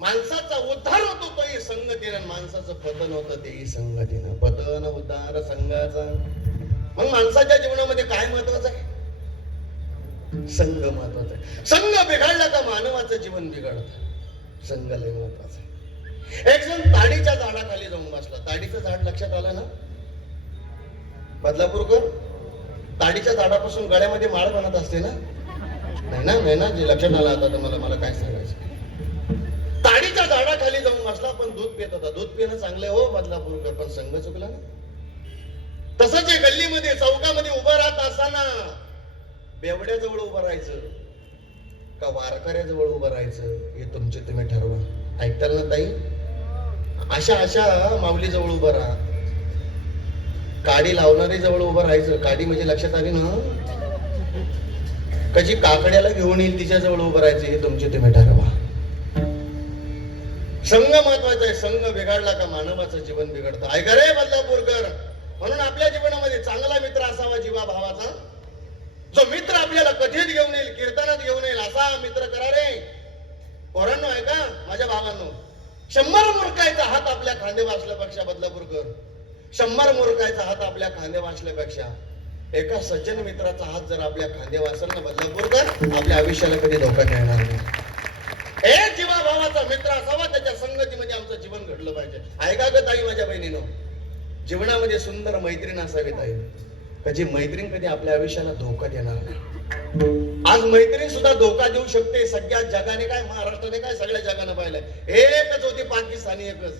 माणसाचा उद्धार होतो तोही संगतीनं माणसाचं पतन होतं तेही संगतीनं पतन उद्धार संघाचा मग माणसाच्या जीवनामध्ये काय महत्वाचं आहे संघ महत्त्वाचा आहे संघ बिघडला का मानवाचं जीवन बिघडतं संघ लय महत्वाचं आहे एक जण ताडीच्या झाडाखाली जाऊन बसला ताडीचं झाड लक्षात आलं ना बदलापूरकर? ताडीच्या झाडापासून गळ्यामध्ये माळ बनत असते ना? नाही ना नाही ना जे लक्षात आलं आता तर मला मला काय सांगायचं. ताडीच्या झाडाखाली जाऊन असला पण दूध पित होता. दूध पिणं चांगलं हो बदलापूरकर पण संघ चुकला ना? तसंच आहे गल्लीमध्ये चौकामध्ये उभं राहत असताना बेवड्याजवळ उभं राहायचं का वारकऱ्याजवळ उभं राहायचं हे तुमचे तुम्ही ठरवा. ऐकताल ना ताई? अशा अशा माऊलीजवळ उभं राहा. काडी लावणारी जवळ उभं राहायचं. काडी म्हणजे लक्षात आली ना? कशी काकड्याला घेऊन येईल तिच्या जवळ उभं राहायचं हे तुमचे तुम्ही ठरवा संघ महत्त्वाचा आहे. संघ बिघडला का मानवाचं जीवन बिघडतं? ऐका रे बदलापूरकर. म्हणून आपल्या जीवनामध्ये चांगला मित्र असावा जीवा भावाचा जो मित्र आपल्याला कधीच घेऊन येईल कीर्तनात घेऊन येईल असा मित्र करा रे. पोरांनो आहे का माझ्या भावांनो शंभर मूर्खायचा हात आपल्या खांदे असल्यापेक्षा बदलापूरकर. शंभर मुरकायचा हात आपल्या खांदे वाचल्यापेक्षा एका सज्जन मित्राचा हात जर आपल्या खांदे वाचल ना बदलापूरकर आपल्या आयुष्याला कधी धोका येणार नाही. एक जीवा भावाचा मित्र असावा त्याच्या संगतीमध्ये आमचं जीवन घडलं पाहिजे. ऐका ग ताई माझ्या बहिणीनं? जीवनामध्ये सुंदर मैत्रीण असावी ताई. कधी मैत्रीण कधी आपल्या आयुष्याला धोका देणार नाही. आज मैत्रीण सुद्धा धोका देऊ शकते सगळ्या जगाने काय महाराष्ट्राने काय सगळ्या जगाने पाहिलंय. एकच होती पाकिस्तानी एकच.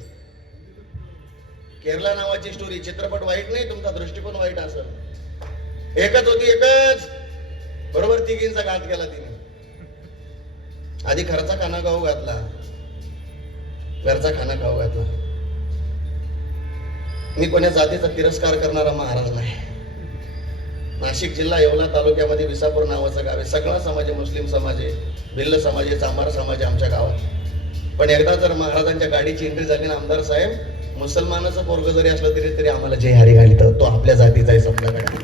केरला नावाची स्टोरी चित्रपट वाईट नाही तुमचा दृष्टिकोन वाईट असेल. एकच होती एकच. बरोबर तिघींचा घात केला तिने. आधी घरचा खाना खाऊ घातला. घरचा खाना खाऊ घातला. मी कोण्या जातीचा तिरस्कार करणारा महाराज नाही. नाशिक जिल्हा येवला तालुक्यामध्ये विसापूर नावाचं गाव आहे. सगळा समाज मुस्लिम समाज आहे भिल्ल समाज आहे चांभार समाज आहे आमच्या गावात. पण एकदा जर महाराजांच्या गाडीची एंट्री झाली ना आमदार साहेब मुसलमानाचा पोरग जरी असलं तरी तरी आम्हाला जय हरी घालतं. तो आपल्या जातीचा आहे समजाकडे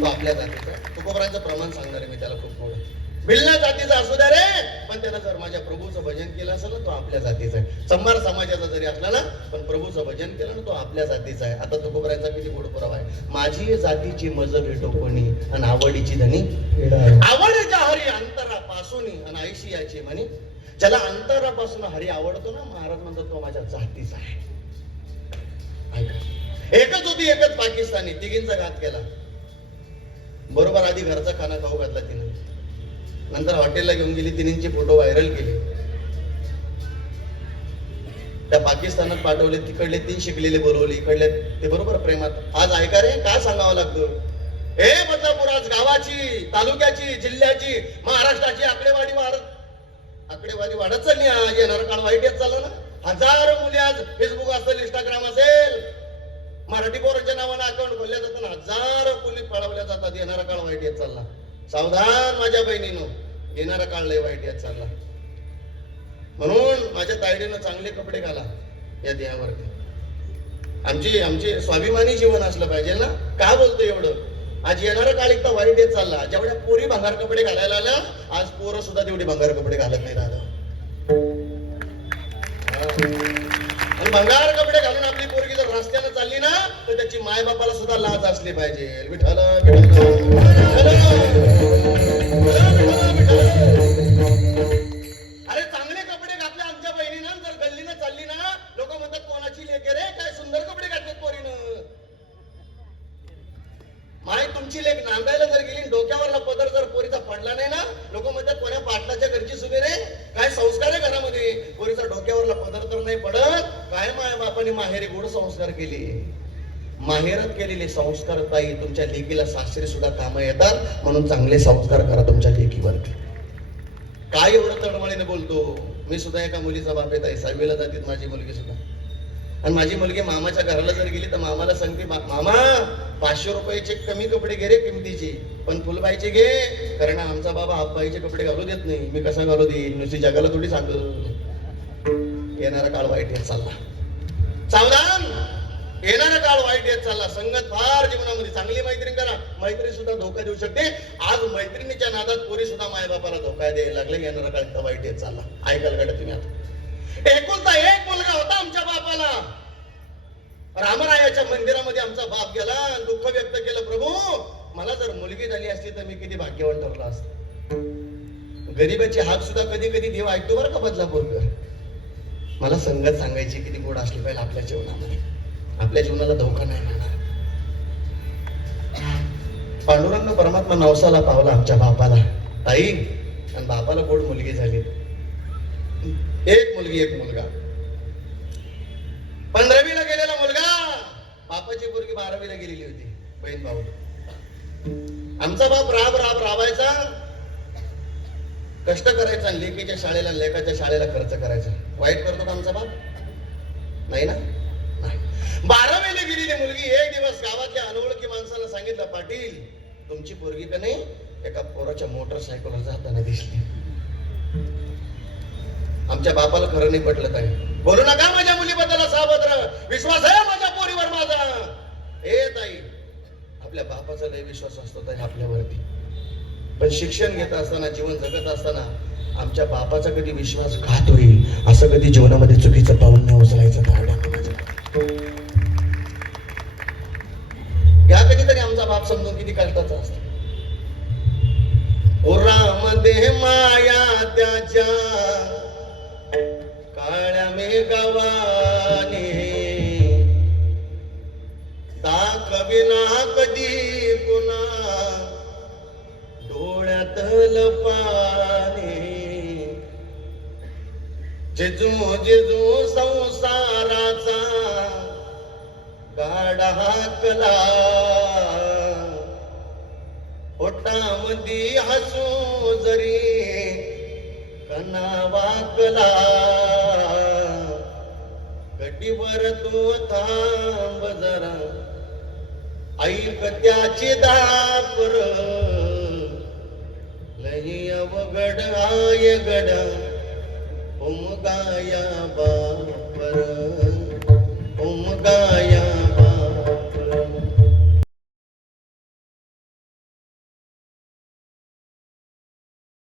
तो आपल्या जातीचा तुकोबरांचं प्रमाण सांगणार आहे मी त्याला खूप मोठं भिल्ल जातीचा असू द्या रे पण त्यानं जर माझ्या प्रभूचं भजन केलं असेल ना तो आपल्या जातीचा आहे. संभार समाजाचा जरी असला ना पण प्रभूचं भजन केलं ना तो आपल्या जातीचा आहे. आता तुकोबरांचा किती गोड पुरावा आहे. माझी जातीची मज भेटो कोणी आणि आवडीची धनी. आवडीच्या हरी अंतरापासून आणि आयुष्याची म्हणी. ज्याला अंतरापासून हरी आवडतो ना महाराज म्हणतात तो माझ्या जातीचा आहे. एकच होती एकच पाकिस्तानी. तिघींचा घात केला. बरोबर आधी घरचा खाना खाऊ घातला तिने. नंतर हॉटेलला घेऊन गेली तिन्हींचे फोटो व्हायरल केले. त्या पाकिस्तानात पाठवले तिकडले तीन शिकलेले बोलवले इकडले ते बरोबर प्रेमात. आज ऐका रे काय सांगावं लागतं? हे बदलापूर आज गावाची तालुक्याची जिल्ह्याची महाराष्ट्राची आकडेवारी वाढत आकडेवारी वाढत चालली आज येणार काळ वाईट येत चालला ना? हजारो मुली आज फेसबुक असेल इंस्टाग्राम असेल. मराठी पोरांच्या नावानं अकाउंट खोलल्या जातात हजार हजारो मुली पळवल्या जातात. येणारा काळ वाईट येत चालला. सावधान माझ्या बहिणीनो येणारा काळ लय वाईट येत चालला. म्हणून माझ्या तायडीनं चांगले कपडे घाला या देहावरती. आमची आमची स्वाभिमानी जीवन असलं पाहिजे ना? का बोलतो एवढं? आज येणारा काळ एकदा वाईट येत चालला. जेवढ्या पोरी भंगार कपडे घालायला आल्या आज पोरं सुद्धा तेवढी भंगार कपडे घालत नाही दादा. आणि भंगार कपडे घालून आपली पोरगी जर रस्त्यानं चालली ना तर त्याची माय बापाला सुद्धा लाज असली पाहिजे. विठाल अरे माय लेख नांदायला जर गेली डोक्यावरला पदर जर पोरीचा पडला नाही ना लोक म्हणतात कोण्या पाटलाच्या घरची सुने रे. काय संस्कार आहे घरामध्ये? पोरीचा डोक्यावरला पदर तर नाही पडत. काय माया बापाने माहेरी गोड संस्कार केले? माहेरात केलेले संस्कार ताई तुमच्या लेकीला सासरी सुद्धा कामं येतात म्हणून चांगले संस्कार करा तुमच्या लेकीवर. काय एवढं तडमळीने बोलतो? मी सुद्धा एका मुलीचा बाप येत आहे सहावीला जाते माझी मुलगी सुद्धा. आणि माझी मुलगी मामाच्या घराला जर गेली तर मामाला सांगते मामा पाचशे रुपयाचे कमी कपडे घे रे किमतीचे. पण फुलबाईचे घे कारण आमचा बाबा हाफबाईचे कपडे घालू देत नाही. मी कसा घालू देईन? नुसती जगाला थोडी सांगतो येणारा काळ वाईट येत चालला. सावधान! येणारा काळ वाईट येत चालला. संगत फार जीवनामध्ये चांगली मैत्रीण करा. मैत्री सुद्धा धोका देऊ शकते. आज मैत्रिणीच्या नादात पोरी सुद्धा मायबापाला धोका द्यायला लागले. येणारा काळ वाईट येत चालला. ऐकायला गड्या तुम्ही आता. एकुलता एक मुलगा होता आमच्या बापाला. रामरायाच्या मंदिरामध्ये आमचा बाप गेला आणि दुःख व्यक्त केलं प्रभू मला जर मुलगी झाली असती तर मी किती भाग्यवान ठरलो असतो. गरीबाची हाक सुद्धा कधी कधी देव ऐकतो बरं का बदलापूरकर मला संगत सांगायची किती गोड असली पाहिजे आपल्या जीवनामध्ये आपल्या जीवनाला धोका नाही मिळणार. पांडुरंग परमात्मा नवसाला पावला आमच्या बापाला. ताई आणि बापाला गोड मुलगी झाली. एक मुलगी एक मुलगा. पंधरावीला गेलेला मुलगा बापाची मुलगी बारावीला गेलेली होती बहीण भाऊ. आमचा बाप राब राब राबायचा. कष्ट करायचा लेकीच्या शाळेला लेखाच्या शाळेला खर्च करायचा. वाईट करतो का आमचा बाप? नाही ना? बारावीला गेलेली मुलगी एक दिवस गावातल्या अनोळखी माणसाला सांगितलं पाटील तुमची पोरगी का नाही एका पोराच्या मोटरसायकलवर जाताना दिसली. आमच्या बापाला खरं नाही पटलं काय बोलू नका माझ्या मुलीबद्दल सावत्र विश्वास आहे माझ्या पोरीवर माझा. हे ताई आपल्या बापाचा लय विश्वास असतो ताई आपल्यावरती. पण शिक्षण घेत असताना जीवन जगत असताना आमच्या बापाचा कधी विश्वासघात होईल? असं कधी जीवनामध्ये चुकीचं पाऊल न उचलायचं या कधीतरी आमचा बाप समजून किती कष्टाचा असतो. ओरामध्ये माया त्याच्या. मेघवाने दाखविना कधी कुणा डोळ्यातल पाने जेजू जेजू संसाराचा गाडा कला. पोटामधी हसू जरी कना वाकला गड्डीवर तो थांब जरा. ऐक त्याचे दापर. लई अवघड आय गडा. उमगाया बापर.